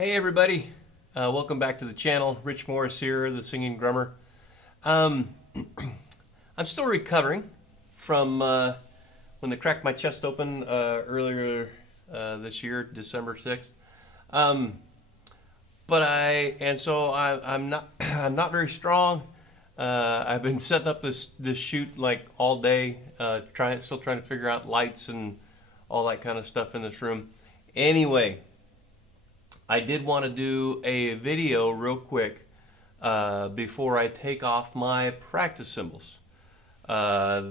Hey everybody, welcome back to the channel. Rich Morris here, the singing drummer. I'm still recovering from when they cracked my chest open earlier this year, December 6th. I'm not I'm not very strong. I've been setting up this shoot like all day, still trying to figure out lights and all that kind of stuff in this room. Anyway, I did want to do a video real quick before I take off my practice cymbals.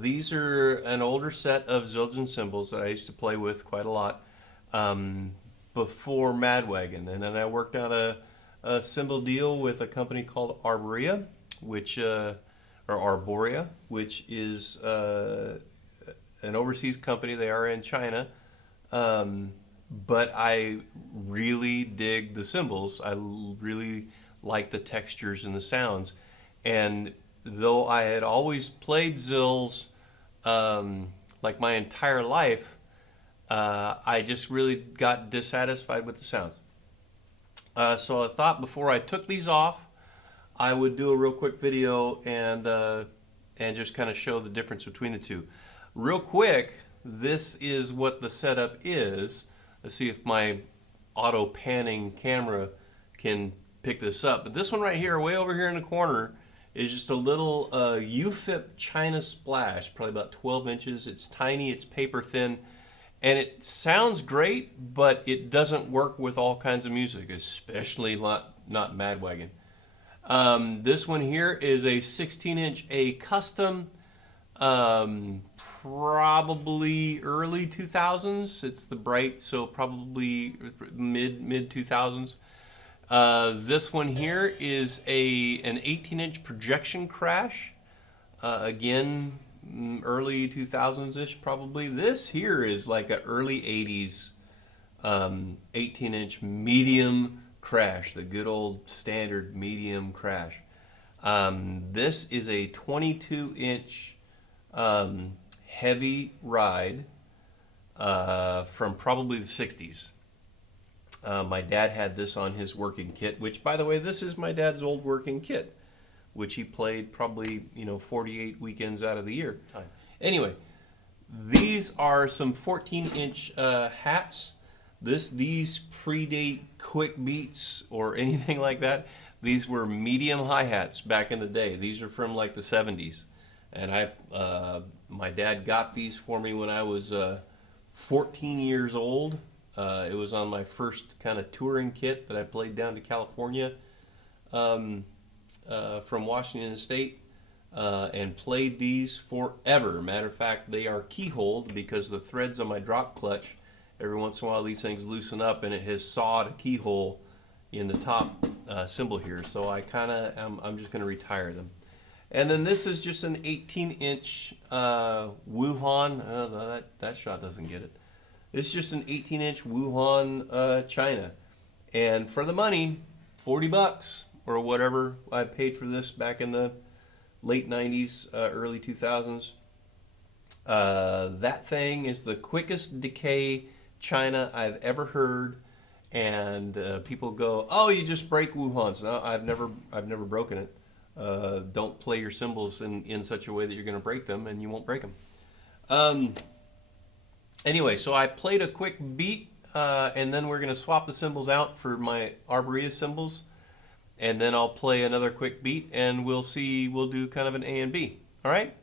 These are an older set of Zildjian cymbals that I used to play with quite a lot before Madwagon, and then I worked out a cymbal deal with a company called Arborea, or Arborea, which is an overseas company. They are in China. But I really dig the cymbals. I really like the textures and the sounds. And though I had always played Zills like my entire life, I just really got dissatisfied with the sounds. So I thought before I took these off, I would do a real quick video and just kind of show the difference between the two. Real quick, this is what the setup is. Let's see if my auto panning camera can pick this up. But this one right here, way over here in the corner, is just a little U-phip China splash, probably about 12 inches. It's tiny, it's paper thin, and it sounds great, but it doesn't work with all kinds of music, especially not Madwagon. This one here is a 16-inch, a custom, probably early 2000s. It's the bright, so probably mid 2000s. This one here is an 18-inch projection crash. Again, early 2000s-ish probably. This here is like an early 80s 18-inch medium crash, the good old standard medium crash. This is a 22-inch heavy ride from probably the 60s. My dad had this on his working kit, which, by the way, this is my dad's old working kit, which he played probably 48 weekends out of the year. Anyway, these are some 14-inch hats. These predate quick beats or anything like that. These were medium hi-hats back in the day. These are from like the 70s. And my dad got these for me when I was 14 years old. It was on my first kind of touring kit that I played down to California from Washington State, and played these forever. Matter of fact, they are keyholed because the threads on my drop clutch, every once in a while these things loosen up and it has sawed a keyhole in the top cymbal here. So I'm just going to retire them. And then this is just an 18-inch Wuhan. That shot doesn't get it. It's just an 18-inch Wuhan China. And for the money, 40 bucks or whatever I paid for this back in the late 90s, early 2000s. That thing is the quickest decay China I've ever heard. And people go, "Oh, you just break Wuhans." No, I've never broken it. Don't play your cymbals in such a way that you're going to break them, and you won't break them. Anyway, so I played a quick beat, and then we're going to swap the cymbals out for my Arborea cymbals, and then I'll play another quick beat, and we'll do kind of an A and B. All right?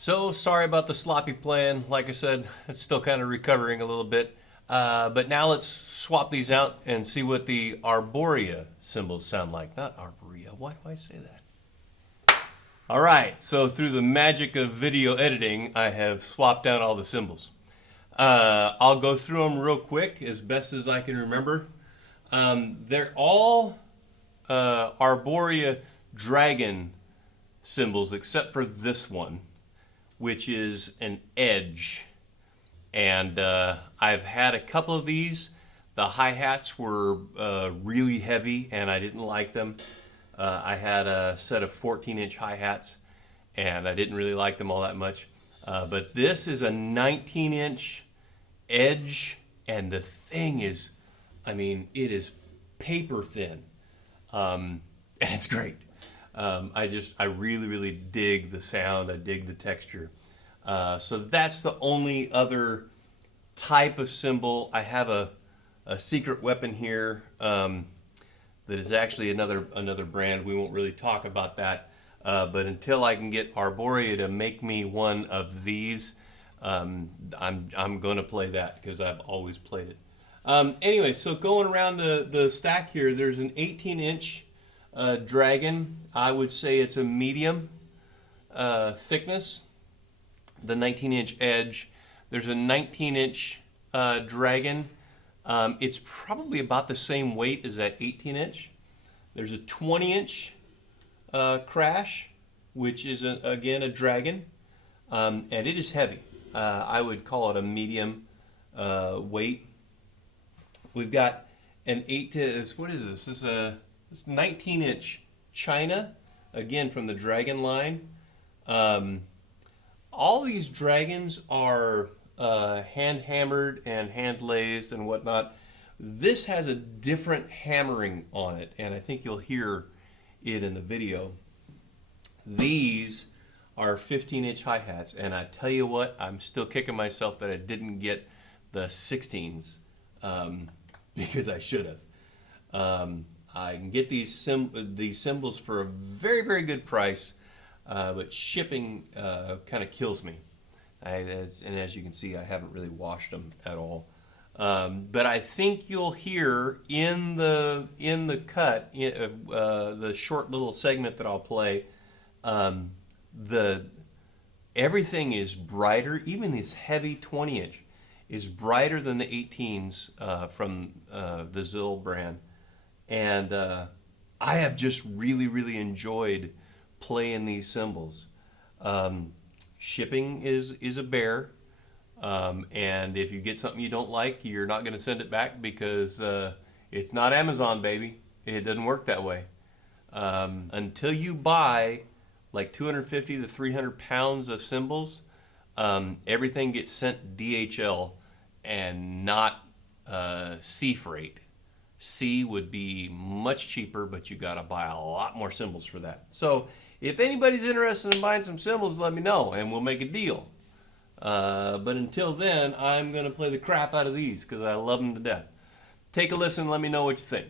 So sorry about the sloppy playing. Like I said, it's still kind of recovering a little bit. But now let's swap these out and see what the Arborea cymbals sound like. Not Arborea. Why do I say that? All right, so through the magic of video editing, I have swapped out all the cymbals. I'll go through them real quick as best as I can remember. They're all Arborea dragon cymbals except for this one, which is an edge. And I've had a couple of these. The hi-hats were really heavy and I didn't like them. I had a set of 14-inch hi-hats and I didn't really like them all that much. But this is a 19-inch edge, and the thing is, I mean, it is paper thin. And it's great. I really, really dig the sound. I dig the texture. So that's the only other type of cymbal. I have a secret weapon here that is actually another brand. We won't really talk about that. But until I can get Arborea to make me one of these, I'm going to play that because I've always played it. Anyway, so going around the stack here, there's an 18-inch dragon. I would say it's a medium thickness. The 19-inch edge. There's a 19-inch dragon. It's probably about the same weight as that 18-inch. There's a 20-inch crash, which is again a dragon, and it is heavy. I would call it a medium weight. We've got an what is this? This is a 19-inch China, again from the dragon line. All these dragons are hand hammered and hand lathed and whatnot. This has a different hammering on it, and I think you'll hear it in the video. These are 15-inch hi-hats, and I tell you what, I'm still kicking myself that I didn't get the 16s because I should have. I can get these cymbals for a very, very good price, but shipping kind of kills me. As you can see, I haven't really washed them at all. But I think you'll hear in the cut, the short little segment that I'll play, everything is brighter. Even this heavy 20-inch is brighter than the 18s from the Zildjian brand, and I have just really, really enjoyed playing these cymbals. Shipping is a bear. And if you get something you don't like, you're not going to send it back because it's not Amazon, baby. It doesn't work that way. Until you buy like 250 to 300 pounds of cymbals, everything gets sent DHL and not sea freight. Sea would be much cheaper, but you got to buy a lot more cymbals for that. So if anybody's interested in buying some cymbals, let me know and we'll make a deal. But until then, I'm going to play the crap out of these because I love them to death. Take a listen, let me know what you think.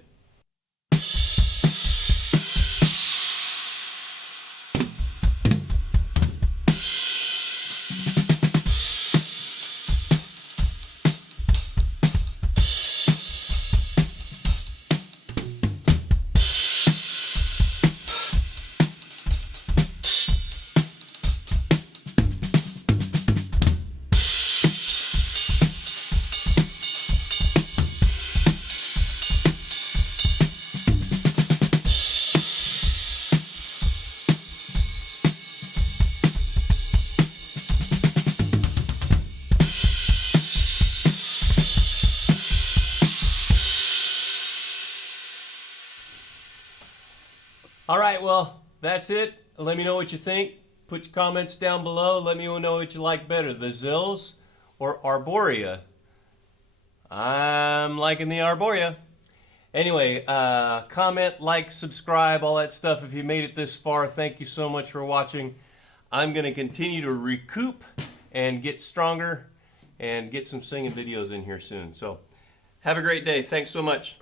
All right, well, that's it. Let me know what you think. Put your comments down below. Let me know what you like better, the Zills or Arborea. I'm liking the Arborea. Anyway, comment, like, subscribe, all that stuff. If you made it this far, thank you so much for watching. I'm going to continue to recoup and get stronger and get some singing videos in here soon. So have a great day. Thanks so much.